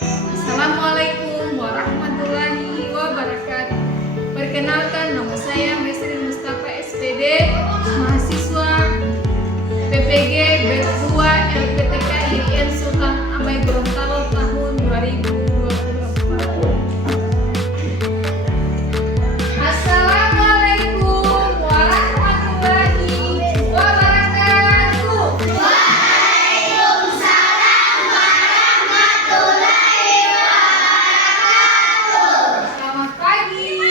Assalamualaikum warahmatullahi wabarakatuh. Perkenalkan, nama saya Mesri Mustafa SPD, mahasiswa PPG B2 LPTK IIN Sultan Amai Gorontalo tahun 2024. Assalamualaikum warahmatullahi wabarakatuh. Waalaikumsalam warahmatullahi wabarakatuh. Selamat pagi.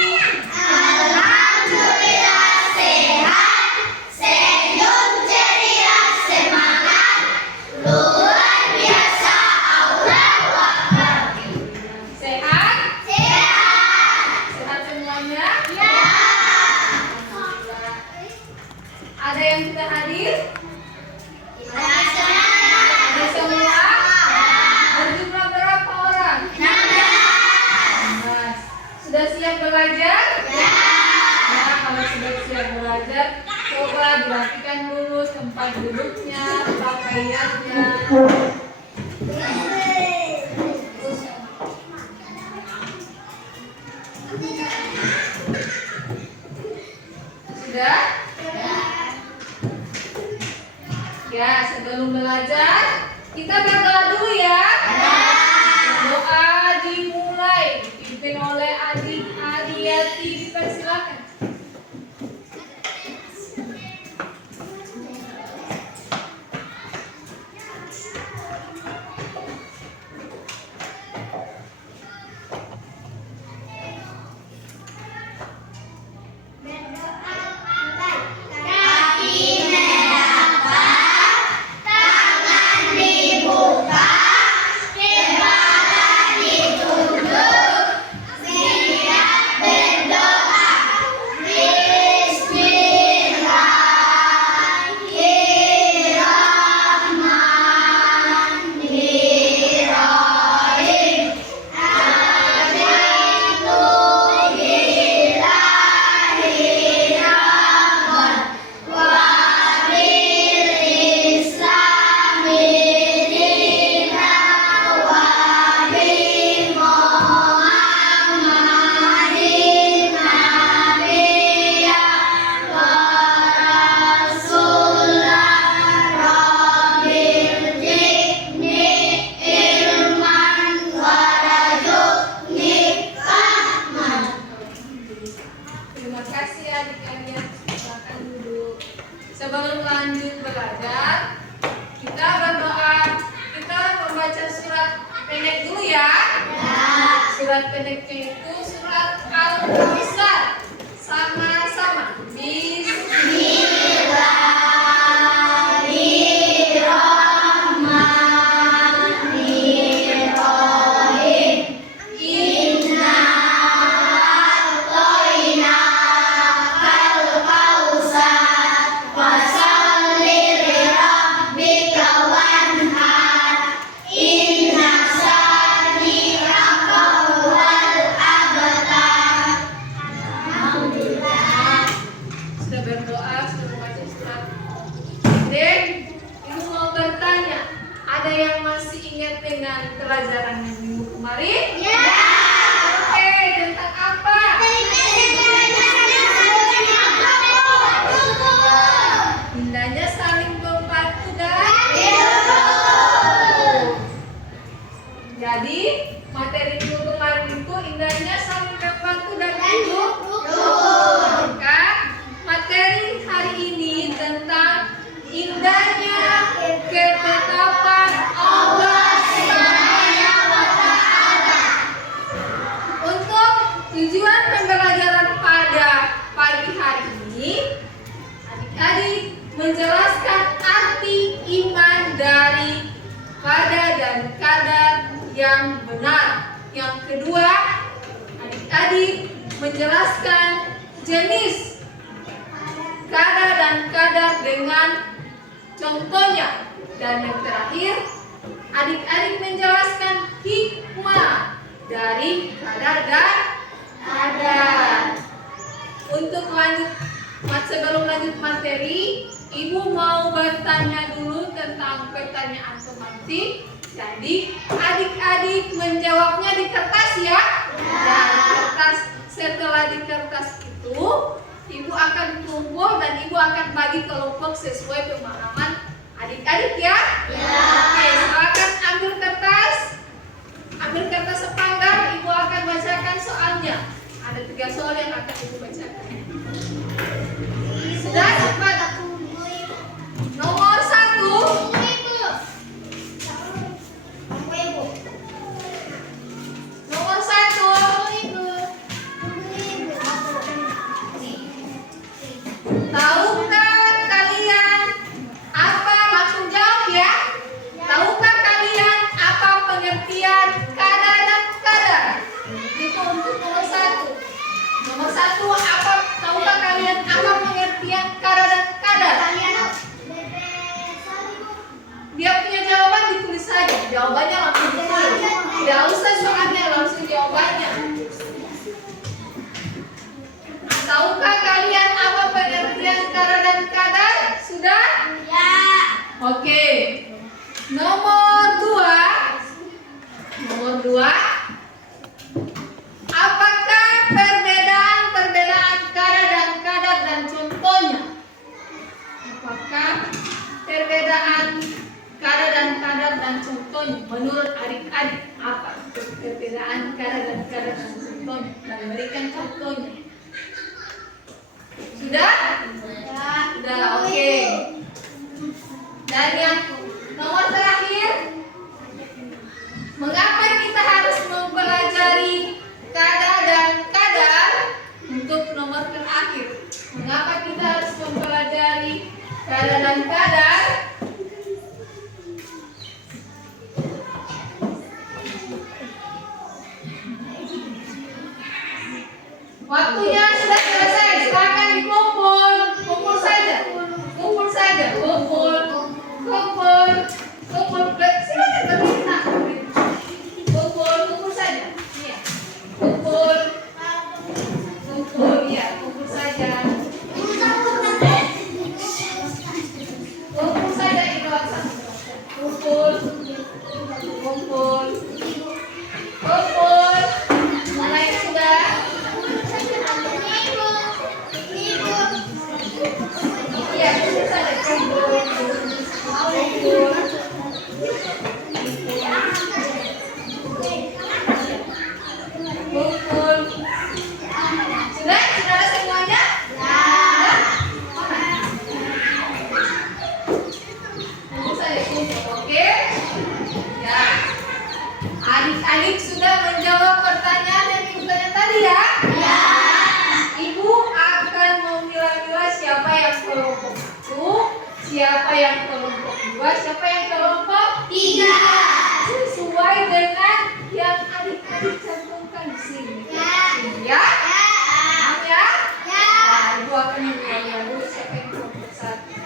Alhamdulillah sehat, senyum ceria semangat, luar biasa Allahu Akbar. Sehat? Sehat. Sehat semuanya? Ya. Alhamdulillah. Ada yang tidak hadir? Ada semua? Berjumlah berapa orang? 16. Sudah siap belajar? Ya. Ya, kalau sudah siap belajar, coba dirapikan dulu tempat duduknya, pakaiannya. Sudah? Ya, sebelum belajar, kita berdoa dulu ya. Doa dimulai, dipimpin oleh adik Adiyati, dipersilakan. Kaki merapat, tangan dibuka, kepala ditunduk, siap berdoa. Bismillahirrahmanirrahim. Terima kasih adik-adik, silakan duduk. Sebelum lanjut belajar, kita berdoa. Kita membaca surat pendek dulu ya. Surat pendeknya itu surat Al-Kautsar. Sama-sama. Bismillahirrahmanirrahim. Inna a'tainakal kautsar fasholli lirabbika wanhar. Inna shani'aka huwal abtar. Alhamdulillah. Sudah berdoa, sudah membaca surat. Dan ibu mau bertanya, ada yang masih ingat dengan pelajaran yang minggu kemarin? Ya. Oke, tentang apa? Indahnya saling membantu dan jadi materi minggu kemarin itu indahnya saling membantu dan hidup. Maka materi hari ini tentang indahnya ketetapan Allah Subhanahu wa Ta'ala. Untuk tujuan pembelajaran pada pagi hari ini, adik-adik menjelaskan arti iman dari pada dan kadar yang benar. Yang kedua, adik-adik menjelaskan jenis kadar dan kadar dengan contohnya. Dan yang terakhir, adik-adik menjelaskan hikmah dari kadar dan kadar. Untuk sebelum lanjut materi, ibu mau bertanya dulu tentang pertanyaan tematik. Jadi adik-adik menjawabnya di kertas ya. Dan kertas, setelah di kertas itu ibu akan kumpul dan ibu akan bagi kelompok sesuai pemahaman adik-adik ya. Oke, silakan ambil kertas. Ambil kertas sepanggar, ibu akan bacakan soalnya. Ada 3 soal yang akan ibu bacakan. Sudah cepat. Nomor 1. Nomor 1. Tahukah kalian apa, langsung jawab ya. Tahukah kalian apa pengertian kada dan kadar? Itu untuk nomor 1. Nomor 1, apa, tahukah kalian apa pengertian kada dan kadar? Dia punya jawaban ditulis saja. Jawabannya langsung ditulis. Tidak usah soalnya, langsung jawabannya. Tahukah kalian apa pengertian kada dan kadar? Sudah? Ya. Oke. Nomor 2. Nomor 2. Apakah perbedaan kada dan kadar dan contohnya? Apakah perbedaan kada dan kadar dan contohnya menurut adik-adik? Apa perbedaan kada dan kadar dan contohnya? Dan berikan contohnya. Sudah? Sudah, oke. Dan yang nomor terakhir, mengapa kita harus mempelajari kada dan kadar? Untuk nomor terakhir, mengapa kita harus mempelajari kada dan kadar? Waktunya sudah selesai, silakan dikumpul. Kumpul saja. Kumpul saja. Kumpul. Silakan berminta. Kumpul saja. Iya. Kumpul ya, kumpul saja. Kumpul saja di bawah sana. Kumpul. Mulai sudah. Iya, kumpul saja. Kumpul. Sudah semuanya? Kumpul saja, kumpul. Oke? Ya. Adik-adik sudah menjawab pertanyaan yang ibu tanya tadi ya? Ya. Ibu akan memilah-milah siapa yang kelompok 1, siapa yang kelompok 2, siapa yang kelompok 3. sesuai dengan yang adik-adik cantumkan di sini. Ya? Paham ya? Nah, ibu akan memilah-milah dulu siapa yang kelompok 1.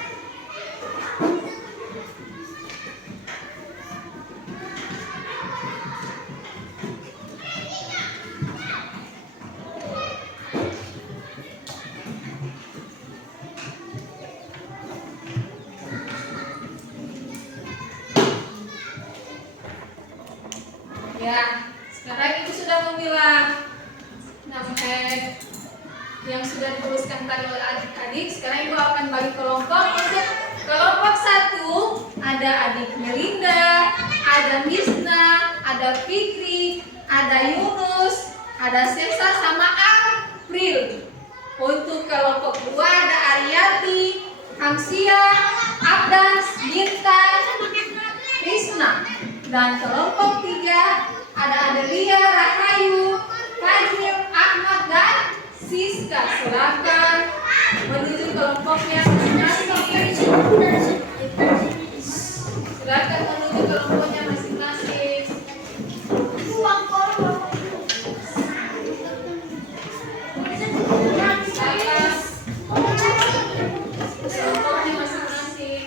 Ya, sekarang ibu sudah memilah namanya yang sudah dituliskan tadi oleh adik-adik. Sekarang ibu akan bagi kelompok. Untuk kelompok 1 ada adik Melinda, ada Misna, ada Fikri, ada Yunus, ada Sesa sama April. Untuk kelompok 2 ada Ariati, Hamsia, Abdas, Bintan, Krisna. Dan kelompok 3 ada Adelia, Rahayu, Fadil, Ahmad, dan Siska. Silakan menuju kelompoknya masing-masing. Silakan menuju kelompoknya masing-masing. Kelompoknya masing-masing.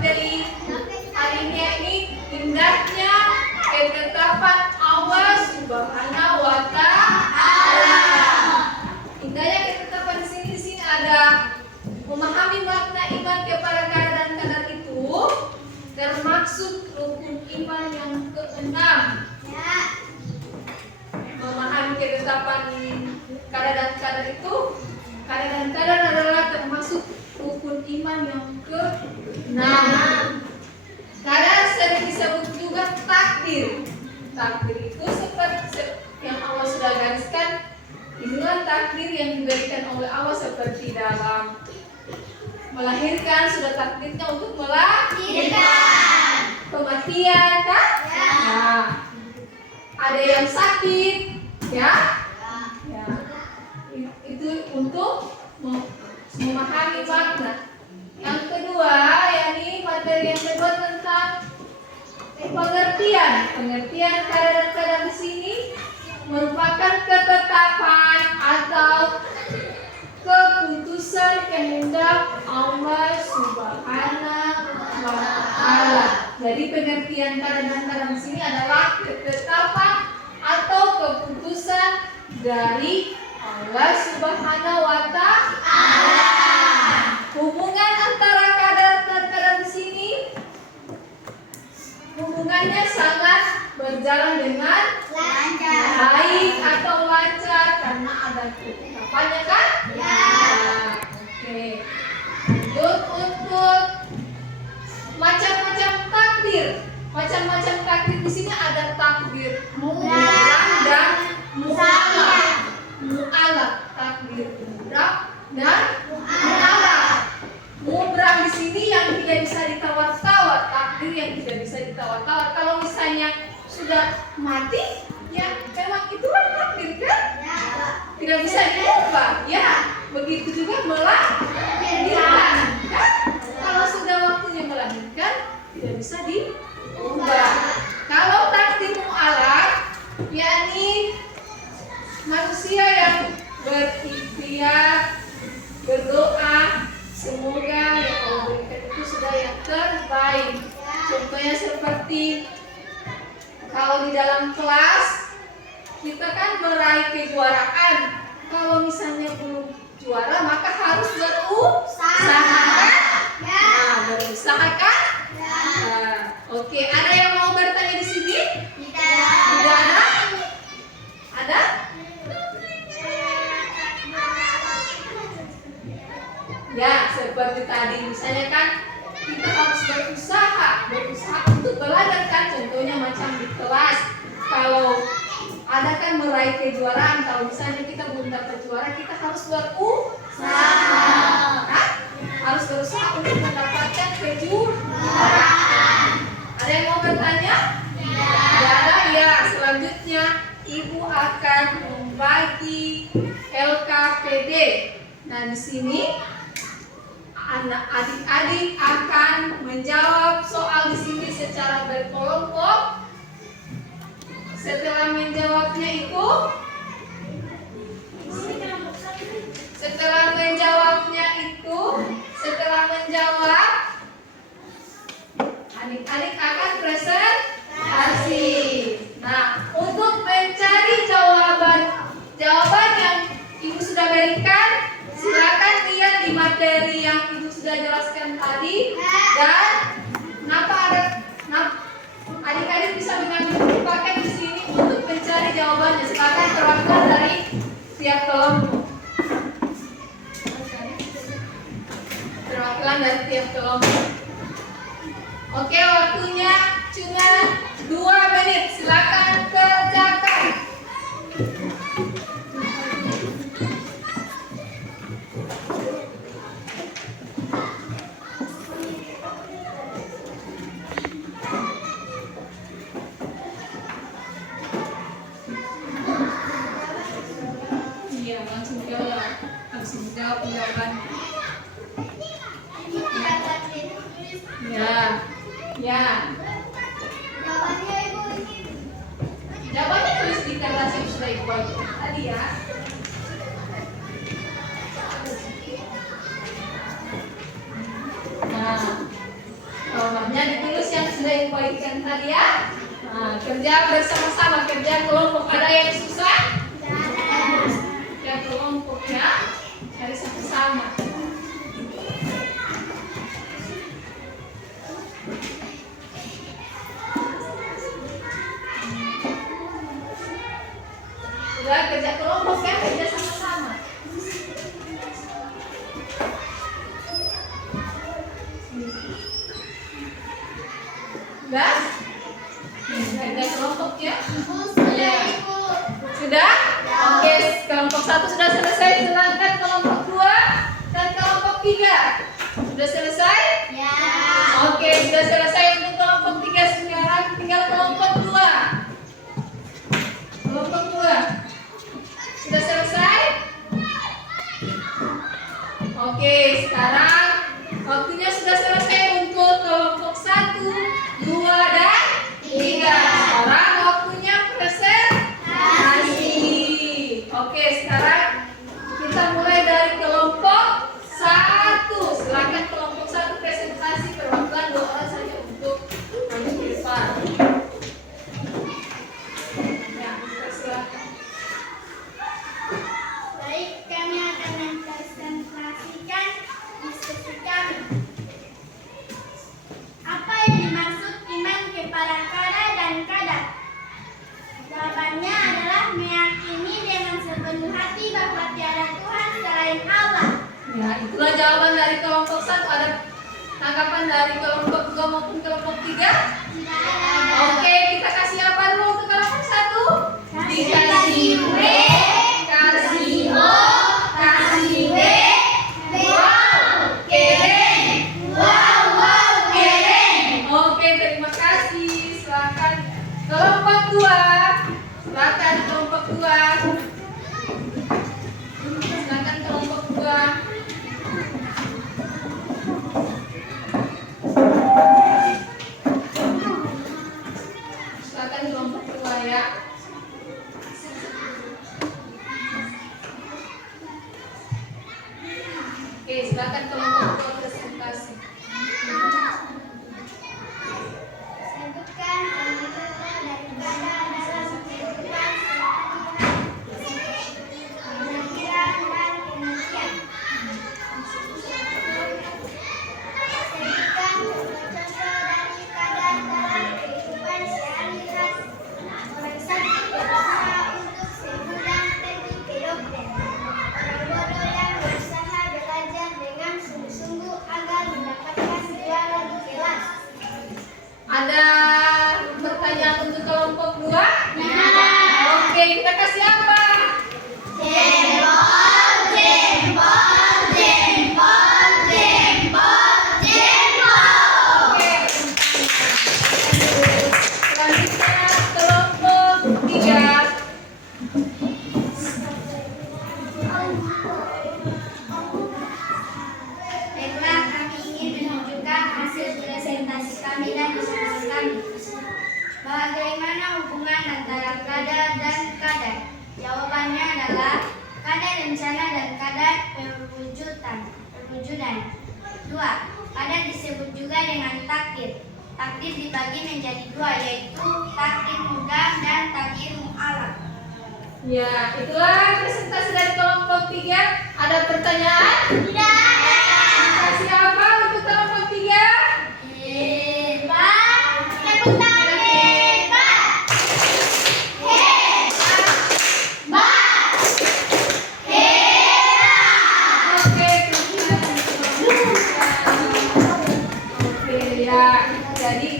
materi hari ini indahnya ketetapan Allah Subhanahu wa Ta'ala. Indahnya ketetapan di sini ada memahami makna iman kepada kadar-kadar itu, termaksud rukun iman yang keenam. Memahami ketetapan kadar-kadar itu, kadar-kadar adalah termasuk rukun iman yang keenam. Kadar sering disebut juga takdir. Takdir itu seperti yang Allah sudah gariskan. Inilah takdir yang diberikan oleh Allah seperti dalam melahirkan, sudah takdirnya untuk melahirkan. Kematian kan? Nah, ada yang sakit, ya? Ya. Itu untuk memahami makna. Yang kedua, yakni materi yang kedua tentang pengertian. Pengertian kadar-kadar di sini merupakan ketetapan atau keputusan kehendak Allah Subhanahu wa Ta'ala. Jadi pengertian kadar-kadar di sini adalah ketetapan atau keputusan dari Allah Subhanahu wa Ta'ala. Hubungan antara kadar-kadar di sini hubungannya sangat berjalan dengan baik atau lancar karena ada ketetapannya kan? Ya. Oke. Lanjut untuk macam-macam takdir. Macam-macam takdir di sini ada takdir mutlak dan mu'allaq. Mu'allaq, takdir mutlak dan mu'allaq. Mutlak di sini yang tidak bisa ditawar-tawar, takdir yang tidak bisa ditawar-tawar. Kalau misalnya sudah mati, ya memang itulah takdir kan? Tidak bisa diubah, ya. Begitu juga melahirkan, kan? Kalau sudah waktunya melahirkan, tidak bisa diubah. Kalau takdir mu'allaq, yakni manusia yang berikhtiar, berdoa, semoga yang Allah berikan itu sudah yang terbaik. Contohnya seperti kalau di dalam kelas kita kan meraih kejuaraan. Kalau misalnya belum juara maka harus berusaha. Nah, berusaha kan? Nah, oke. Ada yang mau bertanya di sini? Tidak ada? Ada? Ya, seperti tadi misalnya kan kita harus berusaha untuk belajar kan, contohnya macam di kelas. Kalau ada kan meraih kejuaraan, kalau misalnya kita belum dapat juara, kita harus berusaha. Kan? Harus berusaha untuk mendapatkan kejuaraan. Ada yang mau bertanya? Tidak ada ya. Selanjutnya Ibu akan membagi LKPD. Nah, di sini adik-adik akan menjawab soal di sini secara berkelompok. Setelah menjawabnya itu, setelah menjawab, adik-adik akan presentasi. Nah, untuk mencari jawaban yang Ibu sudah berikan, silakan lihat di materi yang Ibu sudah jelaskan tadi, dan adik-adik bisa mengambil paket di sini untuk mencari jawabannya. Silakan terangkan dari tiap kelompok. Perwakilan dari tiap kelompok. Oke, waktunya cuma 2 menit. Silakan kerjakan. Langsung jawab jawaban. Ya. Jawabannya tulis di kertas yang sudah Ibu bagi tadi ya. Nah, bagikan tadi ya. Nah, kerja bersama-sama, kerja kelompok. Ada yang susah? Kerja kelompok ya, cari sama-sama. Sudah kerja kelompok kan, kerja sama-sama. Sudah? Kerja kelompok ya? Ya. Sudah? Oke, kelompok 1 sudah selesai. Silakan kelompok 2 dan kelompok 3. Sudah selesai? Ya. Oke, sudah selesai untuk kelompok 3. Sekarang tinggal kelompok 2. Kelompok 2 sudah selesai? Oke, sekarang waktunya sudah selesai untuk kelompok 1, 2, dan 3. Sekarang waktunya presentasi. Oke, sekarang kita mulai dari kelompok 1. Silakan kelompok 1 presentasi, perwakilan 2 orang saja untuk maju ke depan. Ya, silakan. Baik, kami akan mempresentasikan diskusi kami. Apa yang dimaksud iman kepada qada dan qadar? Jawabannya adalah meyakini dengan sepenuh hati bahwa tiada Tuhan selain Allah. Ya, itulah jawaban dari kelompok 1. Ada tanggapan dari kelompok 2 maupun kelompok 3? Oke, kita kasih apa dulu untuk kelompok 1? Dikasih W, Kasih O, kasih W, wow, keren, wow, keren. Oke, terima kasih. Silakan kelompok 2. Silakan kelompok 2. Silakan kelompok 2. Silakan kelompok 2 ya. Oke, silakan kelompok 2 presentasi. Sebutkan penentu dari qada dalam kehidupan sehari-hari. Penampilan dan pengertian. Sebutkan contoh-contoh dari qada dalam kehidupan sehari-hari. Orang sakit berusaha untuk sembuh dan pergi ke dokter. Orang bodoh yang berusaha belajar dengan sungguh-sungguh agar mendapatkan juara di kelas. Ada pertanyaan untuk kelompok 2? Nada. Oke, kita kasih apa? Jempol, jempol, jempol, jempol, jempol. Oke. Selanjutnya kelompok 3. Baiklah, kami ingin menunjukkan hasil presentasi kami dan diskusi kami. Bagaimana hubungan antara qada dan qadar? Jawabannya adalah qada rencana dan qadar perwujudan. 2. Qadar disebut juga dengan takdir. Takdir dibagi menjadi 2, yaitu takdir mudah dan takdir mu'alaq. Ya, itulah presentasi dari kelompok 3. Ada pertanyaan? Tidak. Kasih apa untuk kelompok 3? Hebat, tepuk tangan hebat, hebat, hebat. Oke, oke ya. Jadi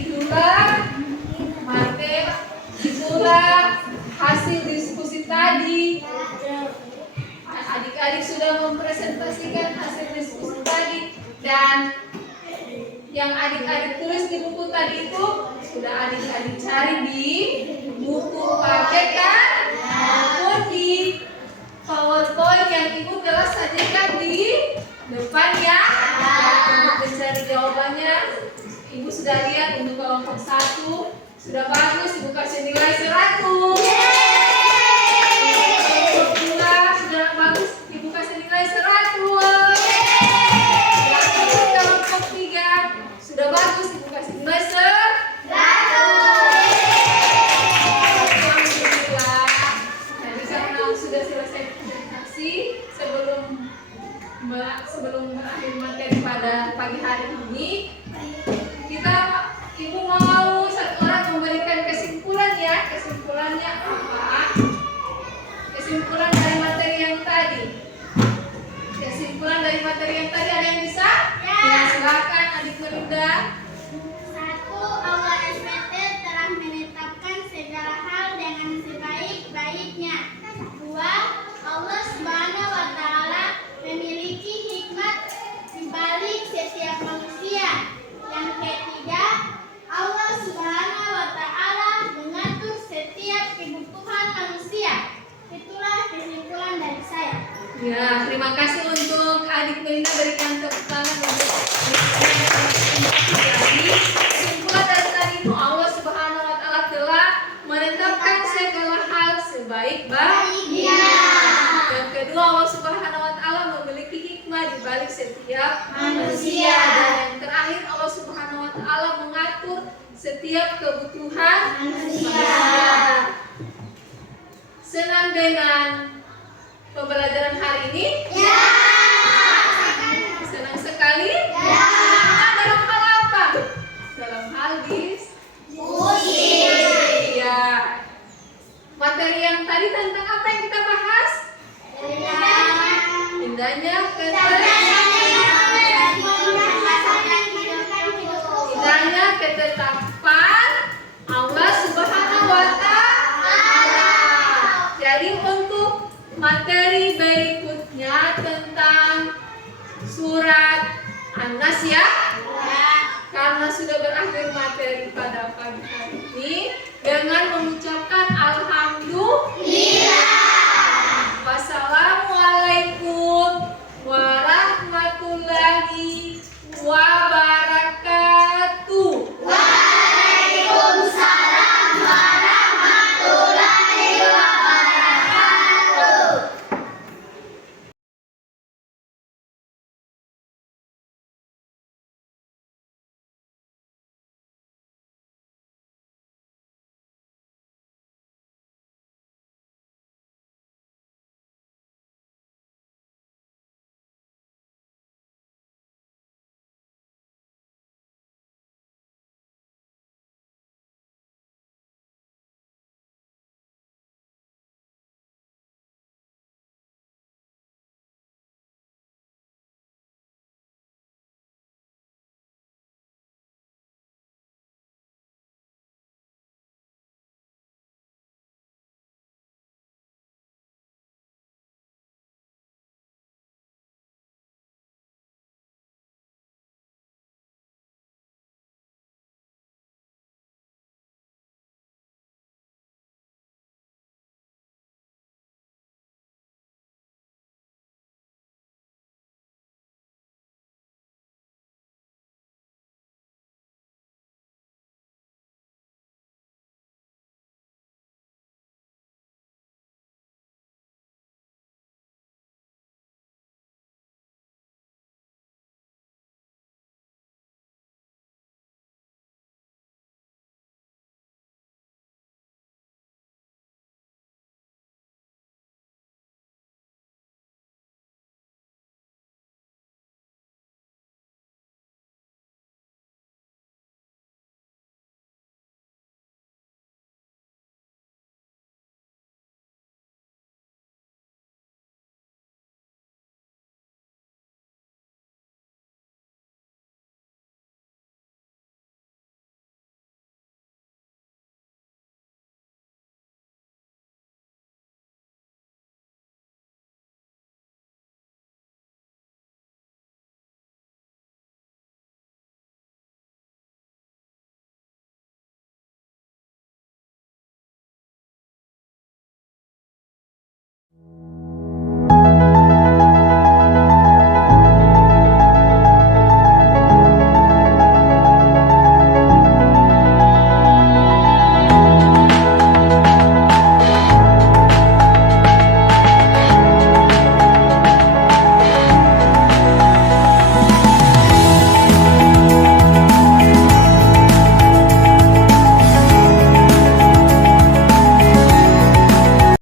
itulah hasil diskusi tadi. Adik-adik sudah mempresentasikan hasil diskusi tadi, dan yang adik-adik tulis di buku tadi itu sudah adik-adik cari di buku KPK maupun di PowerPoint yang ibu telah sajikan di depan ya. Dan untuk mencari jawabannya, ibu sudah lihat untuk kelompok 1 sudah bagus, ibu kasih nilai 100. Kelompok 2 sudah bagus, ibu kasih nilai 100. Dan untuk kelompok 3 sudah bagus, ibu kasih nilai 100. selesai presentasi sebelum berakhir materi pada pagi hari ini, Ibu mau satu orang memberikan kesimpulan ya. Kesimpulannya apa? Kesimpulan dari materi yang tadi. Kesimpulan dari materi yang tadi ada yang bisa? Ya, silakan Adik Melinda. 1. Allah SWT telah menetapkan segala hal dengan sebaik-baiknya. 2. Allah Subhanahu wa Ta'ala memiliki hikmat di balik setiap manusia. Yang ketiga, Allah Subhanahu wa Ta'ala mengatur setiap kebutuhan manusia. Itulah kesimpulan dari saya. Ya, terima kasih untuk Adik Melinda, berikan tepuk tangan untuk kesimpulan dari tadi itu Allah Subhanahu wa Ta'ala telah menetapkan segala hal sebaik-baiknya. Yang kedua, Allah Subhanahu wa Ta'ala memiliki hikmah di balik setiap manusia. Dan yang terakhir, Allah Subhanahu wa Ta'ala mengatur setiap kebutuhan manusia. Senang dengan pembelajaran hari ini? Ya. Senang sekali? Ya. Dalam hal apa? Dalam hal Diskusi. Ya. Materi yang tadi tentang apa yang kita bahas? Indahnya ketetapan Allah Subhanahu wa Ta'ala. Jadi untuk materi berikutnya tentang surat An-Nas ya. Karena sudah berakhir materi pada pagi hari ini dengan mengucapkan alhamdulillah.